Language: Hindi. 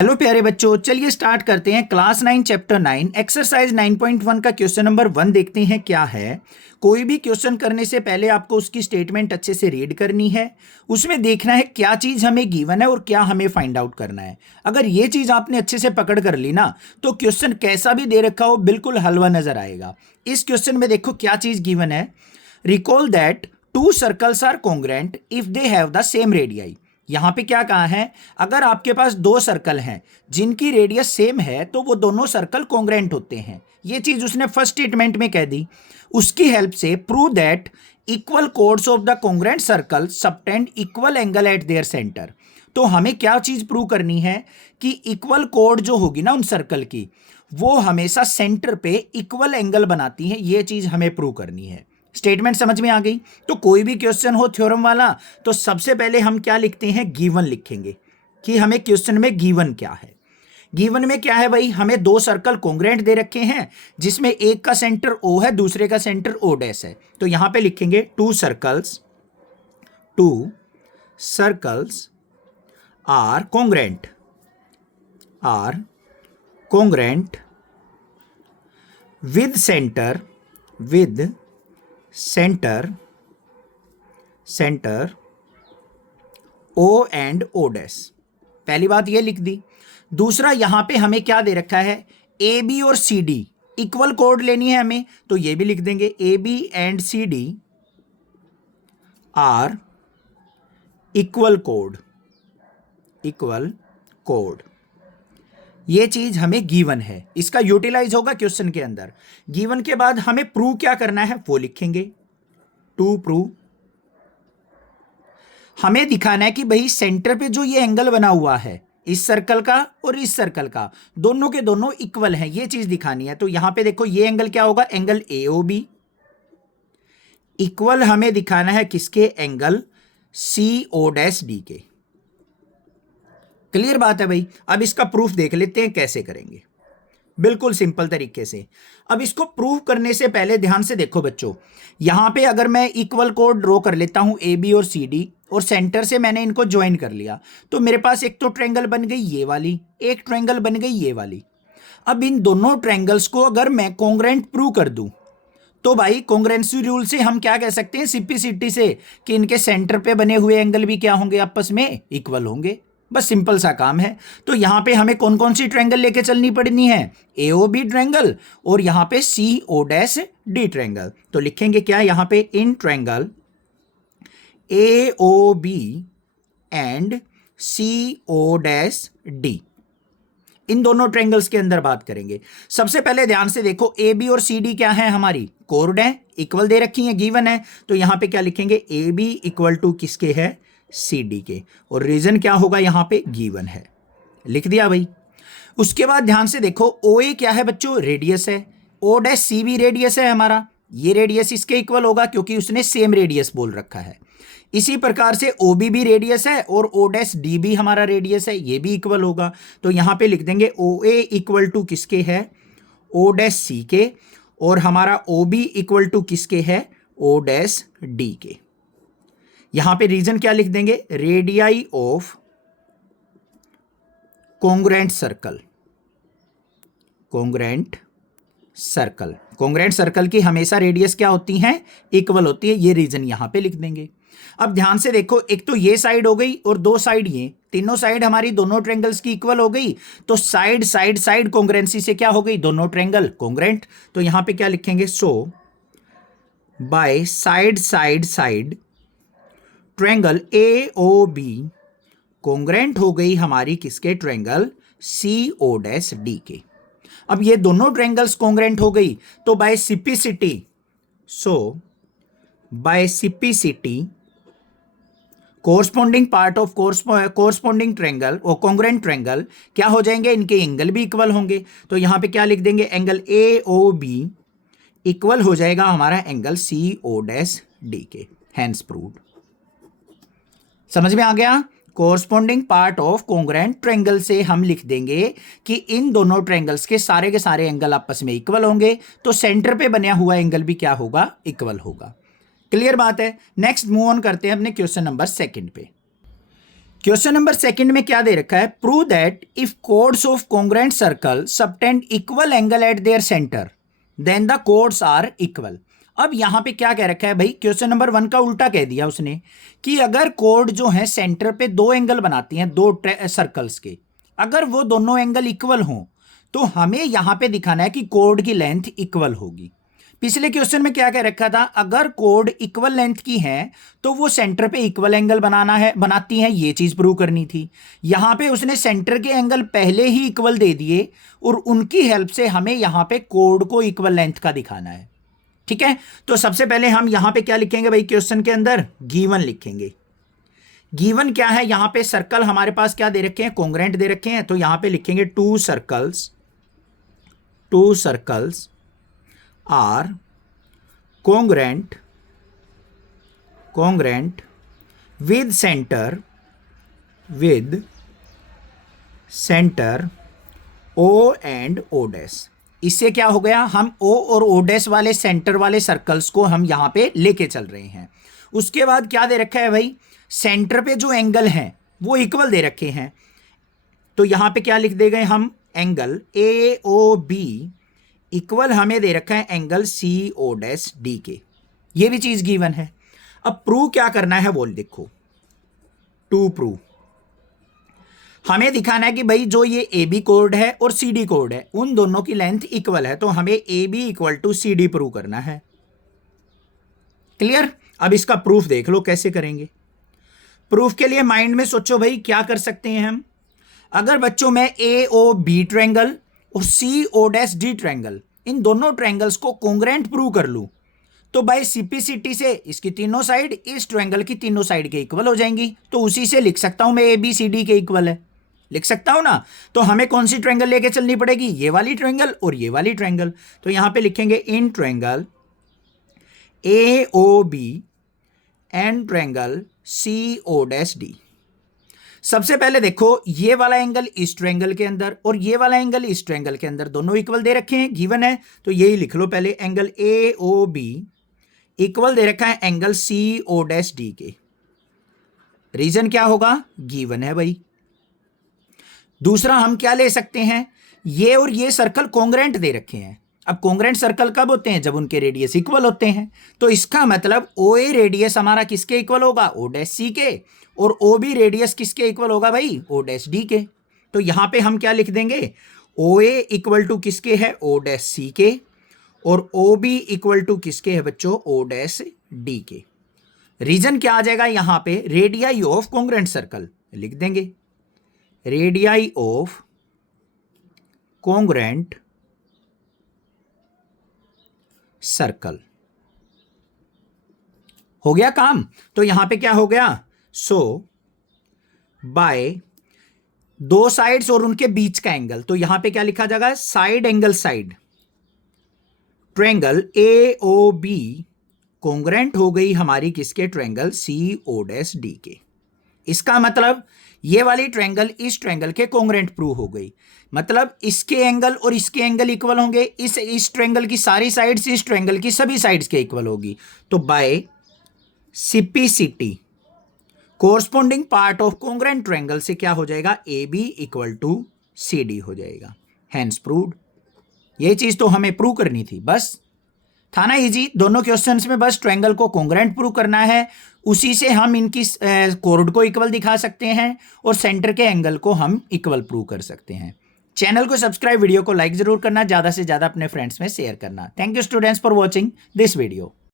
हेलो प्यारे बच्चों, चलिए स्टार्ट करते हैं। क्लास 9 चैप्टर 9 एक्सरसाइज 9.1 का क्वेश्चन नंबर 1 देखते हैं क्या है। कोई भी क्वेश्चन करने से पहले आपको उसकी स्टेटमेंट अच्छे से रीड करनी है। उसमें देखना है क्या चीज़ हमें गिवन है और क्या हमें फाइंड आउट करना है। अगर ये चीज़ आपने अच्छे से पकड़ कर ली ना, तो क्वेश्चन कैसा भी दे रखा हो बिल्कुल हलवा नजर आएगा। इस क्वेश्चन में देखो क्या चीज़ गिवन है। Recall that two circles are congruent if they have the same radii. यहां पे क्या कहा है, अगर आपके पास दो सर्कल हैं जिनकी रेडियस सेम है तो वो दोनों सर्कल कॉन्ग्रेंट होते हैं। ये चीज उसने फर्स्ट स्टेटमेंट में कह दी। उसकी हेल्प से prove that equal codes of the congruent circle subtend equal angle at their centre. तो हमें क्या चीज प्रूव करनी है कि इक्वल कोड जो होगी ना उन सर्कल की, वो हमेशा सेंटर पे इक्वल एंगल बनाती है। ये चीज हमें प्रूव करनी है। स्टेटमेंट समझ में आ गई। तो कोई भी क्वेश्चन हो थ्योरम वाला, तो सबसे पहले हम क्या लिखते हैं, गिवन लिखेंगे कि हमें क्वेश्चन में गिवन क्या है। गिवन में क्या है भाई, हमें दो सर्कल कॉन्ग्रेंट दे रखे हैं जिसमें एक का सेंटर O है, दूसरे का सेंटर O डैश है। तो यहां पे लिखेंगे two circles are congruent with centre O and O dash. पहली बात ये लिख दी। दूसरा यहां पे हमें क्या दे रखा है, ए बी और सी डी इक्वल कोड लेनी है हमें, तो ये भी लिख देंगे A B and C D are equal कोड। ये चीज हमें गिवन है, इसका यूटिलाइज होगा क्वेश्चन के अंदर। गिवन के बाद हमें प्रूव क्या करना है वो लिखेंगे। टू प्रूव, हमें दिखाना है कि भाई सेंटर पे जो ये एंगल बना हुआ है इस सर्कल का और इस सर्कल का, दोनों के दोनों इक्वल हैं। ये चीज दिखानी है। तो यहां पे देखो ये एंगल क्या होगा, एंगल AOB इक्वल हमें दिखाना है किसके, एंगल CO'D के। क्लियर बात है भाई। अब इसका प्रूफ देख लेते हैं कैसे करेंगे, बिल्कुल सिंपल तरीके से। अब इसको प्रूव करने से पहले ध्यान से देखो बच्चों, यहां पे अगर मैं इक्वल कोड ड्रॉ कर लेता हूं AB और CD और सेंटर से मैंने इनको ज्वाइन कर लिया, तो मेरे पास एक तो ट्रायंगल बन गई ये वाली, एक ट्रायंगल बन गई ये वाली। अब इन दोनों ट्रायंगल्स को अगर मैं कॉन्ग्रेंट प्रूव कर दूं, तो भाई कॉन्ग्रेंसी रूल से हम क्या कह सकते हैं, सिंप्लिसिटी से, कि इनके सेंटर पे बने हुए एंगल भी क्या होंगे, आपस में इक्वल होंगे। बस सिंपल सा काम है। तो यहां पे हमें कौन कौन सी ट्रायंगल लेके चलनी पड़नी है, AOB ट्रायंगल और यहां पे CO'D ट्रायंगल। तो लिखेंगे क्या यहां पे, in triangle AOB and CO'D। इन दोनों ट्रायंगल्स के अंदर बात करेंगे। सबसे पहले ध्यान से देखो, AB और CD क्या है, हमारी कोर्ड है, इक्वल दे रखी है, गिवन है। तो यहां पे क्या लिखेंगे, AB इक्वल टू किसके है, CD के, और रीजन क्या होगा, यहां पे गिवन है, लिख दिया भाई। उसके बाद ध्यान से देखो, OA क्या है बच्चों, रेडियस है, O' भी रेडियस है हमारा, ये रेडियस इसके इक्वल होगा क्योंकि उसने सेम रेडियस बोल रखा है। इसी प्रकार से OB भी रेडियस है और O' भी हमारा रेडियस है, ये भी इक्वल होगा। तो यहां पे लिख देंगे OA इक्वल टू किसके है, O' के, और हमारा OB इक्वल टू किसके है, O' के। यहां पे रीजन क्या लिख देंगे, रेडियाई ऑफ कॉन्ग्रेंट सर्कल की हमेशा रेडियस क्या होती है, इक्वल होती है। ये रीजन यहां पे लिख देंगे। अब ध्यान से देखो, एक तो ये साइड हो गई और दो साइड, ये तीनों साइड हमारी दोनों ट्रायंगल्स की इक्वल हो गई। तो साइड कॉन्ग्रेंसी से क्या हो गई, दोनों ट्रायंगल कॉन्ग्रेंट। तो यहां पे क्या लिखेंगे, so by side triangle AOB congruent हो गई हमारी किसके, ट्रायंगल CO'D के। अब ये दोनों ट्रायंगल्स कॉन्ग्रेंट हो गई, तो by CPCT corresponding part of corresponding triangle और कॉन्ग्रेंट ट्रायंगल क्या हो जाएंगे, इनके एंगल भी इक्वल होंगे। तो यहां पे क्या लिख देंगे, एंगल AOB इक्वल हो जाएगा हमारा एंगल CO'D के। Hence proved. समझ में आ गया। Corresponding part of congruent triangle से हम लिख देंगे कि इन दोनों ट्रायंगल्स के सारे एंगल आपस में इक्वल होंगे, तो सेंटर पे बना हुआ एंगल भी क्या होगा, इक्वल होगा। क्लियर बात है। नेक्स्ट मूव ऑन करते हैं अपने क्वेश्चन नंबर 2 पे। क्वेश्चन नंबर सेकंड में क्या दे रखा है, prove that if chords of congruent circle subtend equal angle at their centre then the chords are equal. अब यहां पे क्या कह रखा है भाई, क्वेश्चन नंबर 1 का उल्टा कह दिया उसने कि अगर कोड जो है सेंटर पे दो एंगल बनाती हैं, दो सर्कल्स के, अगर वो दोनों एंगल इक्वल हों तो हमें यहां पे दिखाना है कि कोड की लेंथ इक्वल होगी। पिछले क्वेश्चन में क्या कह रखा था, अगर कोड इक्वल लेंथ की है तो वो सेंटर पे इक्वल एंगल बनाती हैं, ये चीज प्रूव करनी थी। यहां पे उसने सेंटर के एंगल पहले ही इक्वल दे दिए और उनकी हेल्प से हमें यहां पे कोड को इक्वल लेंथ का दिखाना है। ठीक है, तो सबसे पहले हम यहां पे क्या लिखेंगे भाई, क्वेश्चन के अंदर गिवन लिखेंगे। गिवन क्या है, यहां पे सर्कल हमारे पास क्या दे रखे हैं, कॉन्ग्रुएंट दे रखे हैं, तो यहां पे लिखेंगे two circles are congruent with center O and O dash. इससे क्या हो गया, हम O और O डैश वाले सेंटर वाले सर्कल्स को हम यहां पे लेके चल रहे हैं। उसके बाद क्या दे रखा है भाई, सेंटर पे जो एंगल हैं वो इक्वल दे रखे हैं, तो यहां पे क्या लिख दे गए हम, एंगल AOB इक्वल हमें दे रखा है एंगल CO डैश D के। ये भी चीज गिवन है। अब प्रूव क्या करना है बोल, देखो टू प्रूव हमें दिखाना है कि भाई जो ये AB कोड है और CD कोड है उन दोनों की लेंथ इक्वल है, तो हमें AB equal to CD prove करना है। क्लियर, अब इसका प्रूफ देख लो कैसे करेंगे। प्रूफ के लिए माइंड में सोचो भाई क्या कर सकते हैं हम। अगर बच्चों मैं AOB ट्रायंगल और CO डैश D ट्रायंगल, इन दोनों ट्रायंगल्स को कॉन्ग्रुएंट प्रूव कर लूं तो बाय सिंप्लिसिटी से इसकी तीनों साइड इस ट्रायंगल की तीनों साइड के इक्वल हो जाएंगी, तो उसी से लिख सकता हूं मैं ABCD के इक्वल है, लिख सकता हूं ना। तो हमें कौन सी ट्रायंगल लेके चलनी पड़ेगी, ये वाली ट्रायंगल और ये वाली ट्रायंगल। तो यहां पे लिखेंगे in triangle AOB and triangle CO dash D। सबसे पहले देखो ये वाला एंगल इस ट्रायंगल के अंदर और ये वाला एंगल इस ट्रायंगल के अंदर, दोनों इक्वल दे रखे हैं, गिवन है, तो यही लिख लो पहले, एंगल AOB इक्वल दे रखा है एंगल CO डैश D के। रीजन क्या होगा, गिवन है भाई। दूसरा हम क्या ले सकते हैं, ये और ये सर्कल कॉन्ग्रुएंट दे रखे हैं। अब कॉन्ग्रुएंट सर्कल कब होते हैं, जब उनके रेडियस इक्वल होते हैं, तो इसका मतलब OA रेडियस हमारा किसके इक्वल होगा, O डैश C के, और OB रेडियस किसके इक्वल होगा भाई, O डैश D के। तो यहां पे हम क्या लिख देंगे, OA इक्वल टू किसके है, O डैश C के, और OB इक्वल टू किसके है बच्चों, O डैश D के। रीजन क्या आ जाएगा यहां पे, रेडियाई ऑफ कॉन्ग्रुएंट सर्कल लिख देंगे, रेडियाई ऑफ कॉन्ग्रुएंट सर्कल। हो गया काम। तो यहां पे क्या हो गया, सो बाय दो साइड्स और उनके बीच का एंगल, तो यहां पे क्या लिखा जाएगा, side angle side triangle AOB congruent हो गई हमारी किसके, ट्रायंगल CO डैश D के। इसका मतलब ये वाली ट्रायंगल इस ट्रायंगल के कॉन्ग्रुएंट प्रूव हो गई, मतलब इसके एंगल और इसके एंगल इक्वल होंगे, इस ट्रायंगल की सारी साइड्स इस ट्रायंगल की सभी साइड्स के इक्वल होगी। तो by simplicity corresponding part of congruent triangle से क्या हो जाएगा, AB इक्वल टू CD हो जाएगा, हैंस प्रूव्ड। ये चीज तो हमें प्रूव करनी थी, बस था ना इजी। दोनों क्वेश्चंस में बस ट्रायंगल को कॉन्ग्रुएंट प्रूव करना है, उसी से हम इनकी कोड को इक्वल दिखा सकते हैं और सेंटर के एंगल को हम इक्वल प्रूव कर सकते हैं। चैनल को सब्सक्राइब, वीडियो को लाइक जरूर करना, ज्यादा से ज्यादा अपने फ्रेंड्स में शेयर करना। Thank you students for watching this video.